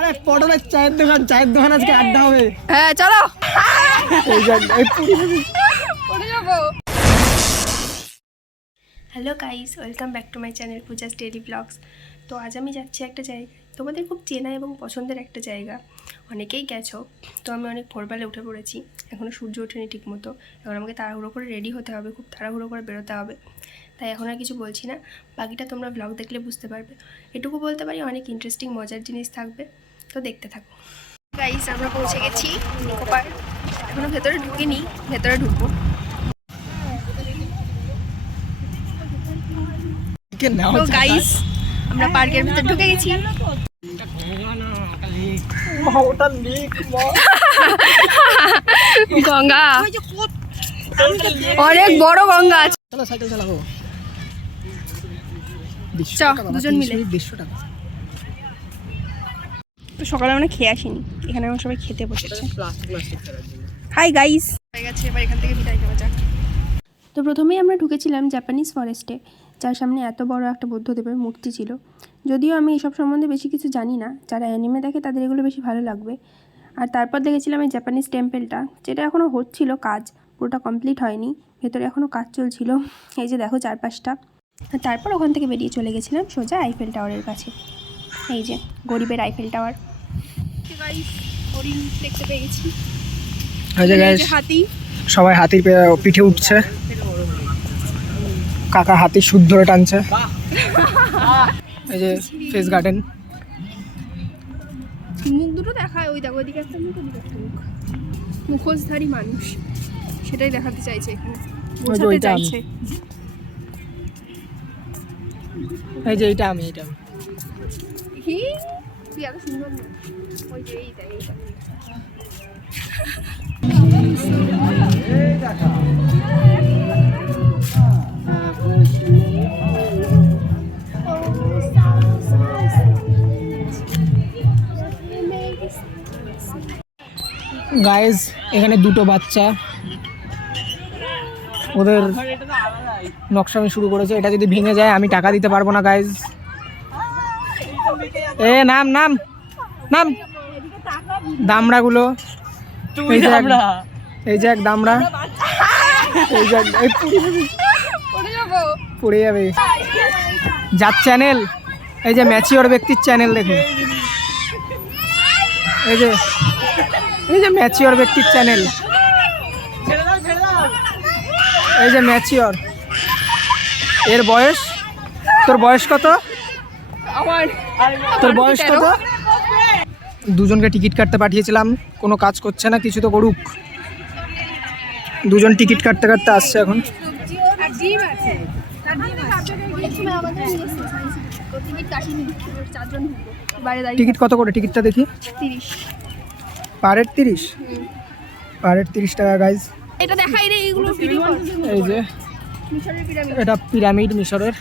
আরে পটলের চায়ের দোকান আজকে আড্ডা হবে। হ্যাঁ চলো। Hello guys, welcome back to my channel Puja's daily blogs. তো আজ আমি যাচ্ছি একটা জায়গায়, তোমাদের খুব চেনা এবং পছন্দের একটা জায়গা, অনেকেই গেছো। তো আমি অনেক ভোরবেলা উঠে পড়েছি, এখনও সূর্য ওঠেনি ঠিক মতো। এখন আমাকে তাড়াহুড়ো করে রেডি হতে হবে, খুব তাড়াহুড়ো করে বেরোতে হবে। তাই এখন আর কিছু বলছি না, বাকিটা তোমরা ব্লগ দেখলে বুঝতে পারবে। এটুকু বলতে পারি অনেক ইন্টারেস্টিং মজার জিনিস থাকবে, তো দেখতে থাকো। গাইস আমরা পৌঁছে গেছি নিকো পার্ক, এখনও ভেতরে ঢুকিনি, ভেতরে ঢুকবো। তো গাইস আমরা পার্কের ভিতর ঢুকে গেছি। গঙ্গা, অনেক বড় গঙ্গা আছে। চলো সাইকেল চালাবো। দুজন মিলে 150 টাকা। তো সকালে আমরা খেয়ে আসিনি, এখানে আমরা সবাই খেতে বসেছি। হাই গাইস, হয়ে গেছে, এবার এখান থেকে বিদায় নেওয়া যাক। তো প্রথমেই আমরা ঢুকেছিলাম জাপানিজ ফরেস্টে, যার সামনে এত বড় একটা বুদ্ধদেবের মূর্তি ছিল। যদিও আমি এসব সম্বন্ধে বেশি কিছু জানি না, যারা অ্যানিমে দেখে তাদের এগুলো বেশি ভালো লাগবে। আর তারপর দেখেছিলাম এই জাপানিজ টেম্পলটা, যেটা এখনও হচ্ছিল কাজ, পুরোটা কমপ্লিট হয়নি, ভেতরে এখনও কাজ চলছিল। এই যে দেখো চারপাশটা। আর তারপর ওখান থেকে বেরিয়ে চলে গেছিলাম সোজা আইফেল টাওয়ারের কাছে। এই যে গরিবের আইফেল টাওয়ার। হরিণ দেখতে পেয়ে গেছি, হাতি, সবাই হাতির পিঠে উঠছে। কাকা হাতির সুদ ধরে টানছে। এই যে ফেস গার্ডেন, মুখ দুটো দেখায়, ওই দেখো ওইদিকে একটা মুখ, ওইদিকে একটা মুখ, মুখোশধারী মানুষ, সেটাই দেখাতে চাইছে এখানে, বোঝাতে চাইছে। এই যে এইটা আমি কি তুই এত সুন্দর না, ওই যে এইটা গাইজ, এখানে দুটো বাচ্চা ওদের নকশামি শুরু করেছে। এটা যদি ভেঙে যায় আমি টাকা দিতে পারবো না গাইজ। এ নাম নাম নাম দামড়াগুলো, এই যে এক দামড়া, এই যে পড়ে যাবে। যার চ্যানেল, এই যে ম্যাচিওর ব্যক্তির চ্যানেল দেখুন, এই যে ম্যাচিওর ব্যক্তির চ্যানেল, এই যে ম্যাচিওর। এর বয়স, তোর বয়স কত? তোর বয়স কত? দুজনকে টিকিট কাটতে পাঠিয়েছিলাম, কোনো কাজ করছে না, কিছু তো করুক। দুজন টিকিট কাটতে কাটতে আসছে এখন। টিকিট কত করে? টিকিটটা দেখি। 30 পারের 30, পারের 30 টাকা গাইজ। এটা দেখাই রে, এইগুলো ভিডিও কর। এই যে মিশরের পিরামিড, এটা পিরামিড মিশরের।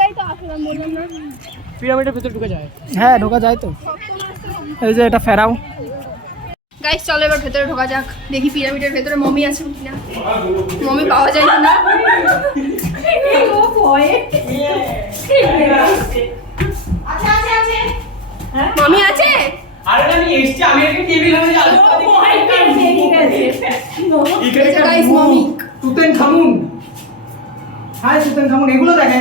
তাই তো আসলে বললাম না, পিরামিডের ভিতরে ঢোকা যায়। হ্যাঁ ঢোকা যায় তো। এই যে এটা ফেরাও। গাইস চলো এবার ভেতরে ঢোকা যাক, দেখি পিরামিডের ভেতরে মমি আছে কিনা। মমি পাওয়া যায় না। মমি আছে? আরে আমি এসছি, আমি একটা টেবিল হয়ে যাব। এটা guys mummy Tutankhamun. Hi Tutankhamun, এগুলো দেখা।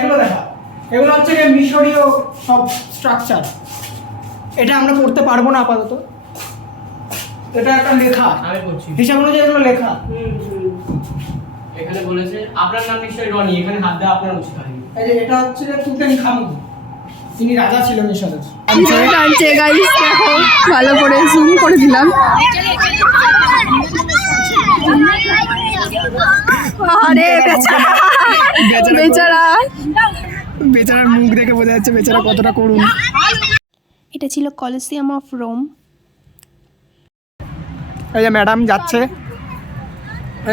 এগুলো হচ্ছে মিশরীয় সব স্ট্রাকচার। এটা আমরা পড়তে পারবো না আপাতত, এটা একটা লেখা, আমি পড়ছি হিসাব অনুযায়ী এগুলো লেখা। এখানে বলেছে আপনার নাম নিশ্চয়ই রনি, এখানে হাত দেওয়া আপনার উচিত হয়নি। এই যে এটা হচ্ছে তুতানখামুন, তিনি রাজা ছিলেন মিশরের। টানছে গাইস, দেখো ভালো করে জুম করে দিলাম। আরে বেচারার মুখ দেখে বোঝা যাচ্ছে বেচারা কতটা করুণ। এটা ছিল কলিসিয়াম অফ রোম। এই যে ম্যাডাম যাচ্ছে,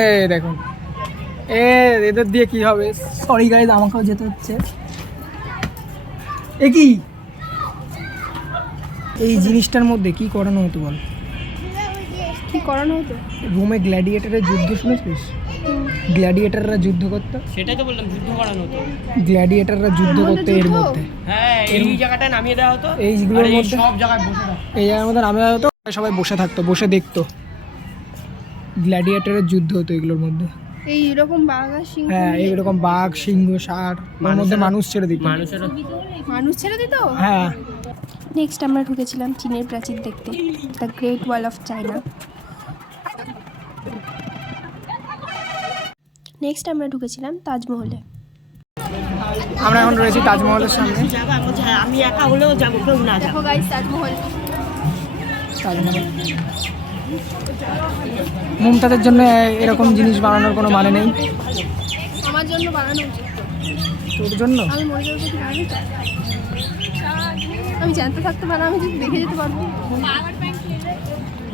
এই দেখুন। এদের দিয়ে কি হবে? সরি গাইজ, আমাকেও যেতে হচ্ছে। এ কি এই জিনিসটার মধ্যে কি করানো হতো বল? কি করানো হতো? রোমে গ্ল্যাডিয়েটরের যুদ্ধ শুনেছিস? গ্ল্যাডিয়েটাররা যুদ্ধ করতো, সেটাই তো বললাম, যুদ্ধ করানো হতো। গ্ল্যাডিয়েটাররা যুদ্ধ করতো এর মধ্যে। হ্যাঁ, এই জায়গাটা নামিয়ে দেওয়া হতো, এইগুলোর আর এই মধ্যে সব জায়গায় বসে থাকতো। এই জায়গার মধ্যে নামে হতো, সবাই বসে থাকতো, বসে দেখতো, গ্ল্যাডিয়েটারের যুদ্ধ হতো এগুলোর মধ্যে। এই এরকম বাঘ আর সিংহ, হ্যাঁ এইরকম বাঘ সিংহ ষাঁড়, ওর মধ্যে মানুষ ছেড়ে দিত। মানুষেরা মানুষ ছেড়ে দিত। হ্যাঁ নেক্সট আমরা ঢুকেছিলাম চীনের প্রাচীর দেখতে, the great wall of China. Next আমরা ঢুকেছিলাম তাজমহলে। আমরা এখন রয়েছি তাজমহলের সামনে। আমি একা হলেও যাবো, কেউ না দেখো গাইস তাজমহল। তাজমহল মুমতাজের জন্য এরকম জিনিস বানানোর কোনো মানে নেই। আমার জন্য বানানো উচিত। তোর জন্য আমি মরে যাবো কি বানানো চাই? আমি জানতে থাকতে পারবো, আমি যদি দেখে যেতে পারবো।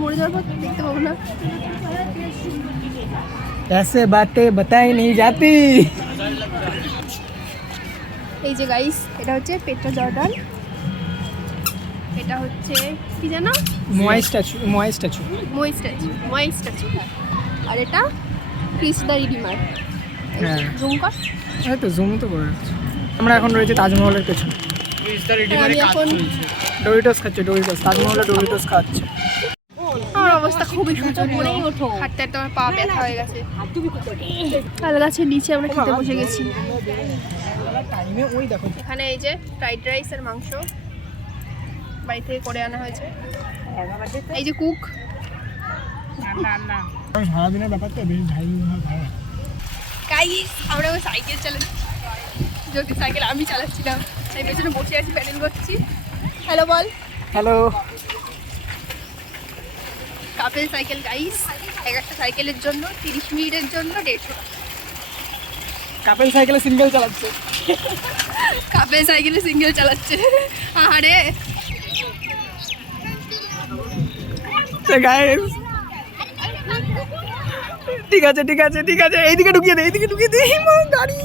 মরে যাওয়ার পর দেখতে পাবো না। ऐसे बातें बताई नहीं जाती। এই যে গাইস, এটা হচ্ছে পেট্রা জর্ডান, এটা হচ্ছে কি জানো, মোয়াই স্ট্যাচু, মোয়াই স্ট্যাচু। মই স্ট্যাচু, আর এটা ক্রিস্ট দ্য রিডিমার। হ্যাঁ জুম কর। এই তো জুম তো করে রাখছি। আমরা এখন রয়েছে তাজমহলের পেছনে, আমি এখন ডোরিটোস খাচ্ছে, ডোরিটোস, তাজমহলে ডোরিটোস খাচ্ছে। আমার অবস্থা খুবই শোচনীয়, হাঁটতে হাঁটতে আমার পা ব্যথা হয়ে গেছে। তাল গাছের নিচে আমরা খেতে বসে গেছি। টাইমে ওই দেখো এখানে এই যে ফ্রাইড রাইস আর মাংস বাড়ি থেকে করে আনা হয়েছে। এই যে কুক। সারাদিনের ব্যাপারটা বেশ ভাই ভালো। গাইস আমরা ওই সাইকেল চালাচ্ছি, যদি সাইকেল আমি চালাচ্ছিলাম, তাই পেছনে বসে আছি, প্যাডেল করছি। হ্যালো বল। হ্যালো। কাপেল সাইকেল গাইস, একটা সাইকেলের জন্য 30 মিনিটের জন্য 150 টাকা। কাপেল সাইকেলে সিঙ্গেল চালাচ্ছে। কাপেল সাইকেলে সিঙ্গেল চালাচ্ছে। আরে তো গাইস ঠিক আছে ঠিক আছে ঠিক আছে, এইদিকে ঢুকিয়ে দে, এইদিকে ঢুকিয়ে দে, গাড়ি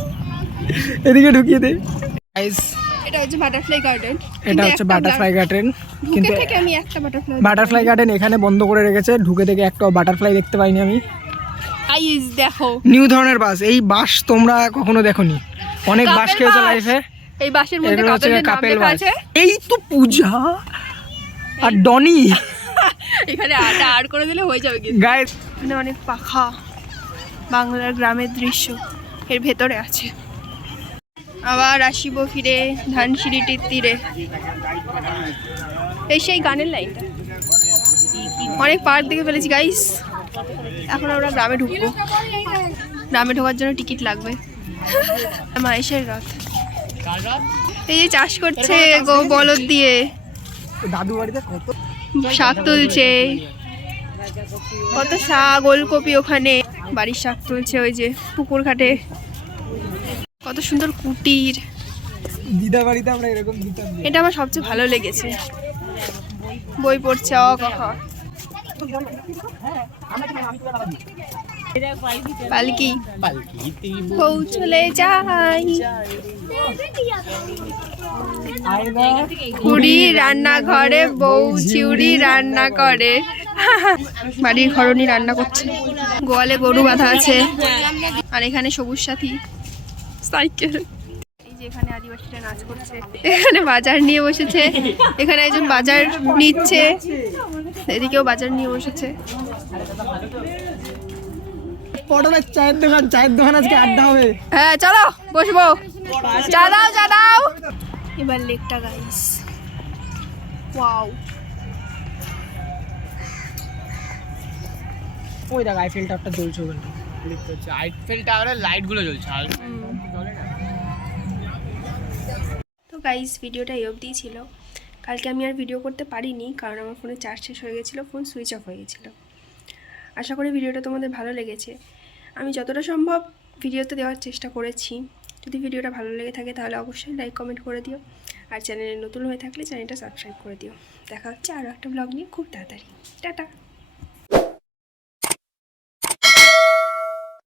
এদিকে ঢুকিয়ে দে। গাইস এটা হচ্ছে বাটারফ্লাই গার্ডেন। এটা হচ্ছে বাটারফ্লাই গার্ডেন, কিন্তু কিন্তু থেকে আমি একটা বাটারফ্লাই বাটারফ্লাই গার্ডেন এখানে বন্ধ করে রেখেছে, ঢুকে থেকে একটাও বাটারফ্লাই দেখতে পাইনি আমি। গাইস দেখো নিউ ধরনের বাস, এই বাস তোমরা কখনো দেখোনি, অনেক বাস কাপেল খেয়েছো বাস। লাইফে। এই বাসের মধ্যে এগুলো হচ্ছে কাপেলের নাম কাপেল লেখা বাস। আছে। এই তো পূজা আর ডনি। এখানে আটা আর করে দিলে হয়ে যাবে কিন্তু। গাইস এখানে অনেক পাখা, বাংলার গ্রামের দৃশ্য এর ভেতরে আছে। আবার আসিব ফিরে ধানসিঁড়িটির তীরে, এই সেই গানের লাইনটা। অনেক পার্ক দেখে ফেলেছি গাইস, এখন আমরা গ্রামে ঢুকবো। গ্রামে ঢোকার জন্য টিকিট লাগবে। মাহেশের রথ, এই যে চাষ করছে বলদ দিয়ে, দাদু বাড়িতে কত শাক তুলছে, কত শাক, ওলকপি ওখানে, বাড়ির শাক তুলছে ওই যে পুকুর ঘাটে, কত সুন্দর কুটির। দিদা বাড়িতে আমরা এরকম দিতাম। এটা আমার সবচেয়ে ভালো লেগেছে। বই পড়ছে অ ক খ। পালকি পৌঁছলে যাই, কুড়ি রান্নাঘরে বউ চিউড়ি রান্না করে। বাড়ির ঘরনি রান্না করছে, গোয়ালে গরু বাঁধা আছে, আর এখানে সবুজ সাথী সাইকেল। এই যে এখানে আদিবাসীরা নাচ করছে, এখানে বাজার নিয়ে বসেছে, এখানে একজন বাজার নিচ্ছে, এদিকেও বাজার নিয়ে বসেছে। পটলের চায়ের দোকান, চায়ের দোকান আজকে আড্ডা হবে। হ্যাঁ চলো বসবো, চা দাও চা দাও। এবার লেকটা গাইস, ওয়াও। ওই দেখ আইফেল টাওয়ারটা জ্বলছে ওখানটা, দেখতে হচ্ছে আইফেল টাওয়ারের লাইটগুলো জ্বলছে। আর তো গাইস ভিডিওটা এই অবধিই ছিল। কালকে আমি আর ভিডিও করতে পারিনি, কারণ আমার ফোনে চার্জ শেষ হয়ে গেছিলো, ফোন সুইচ অফ হয়ে গেছিলো। আশা করি ভিডিওটা তোমাদের ভালো লেগেছে। আমি যতটা সম্ভব ভিডিওতে দেওয়ার চেষ্টা করেছি। যদি ভিডিওটা ভালো লেগে থাকে তাহলে অবশ্যই লাইক কমেন্ট করে দিও, আর চ্যানেলে নতুন হয়ে থাকলে চ্যানেলটা সাবস্ক্রাইব করে দিও। দেখা হচ্ছে আরও একটা ব্লগ নিয়ে খুব তাড়াতাড়ি। টাটা।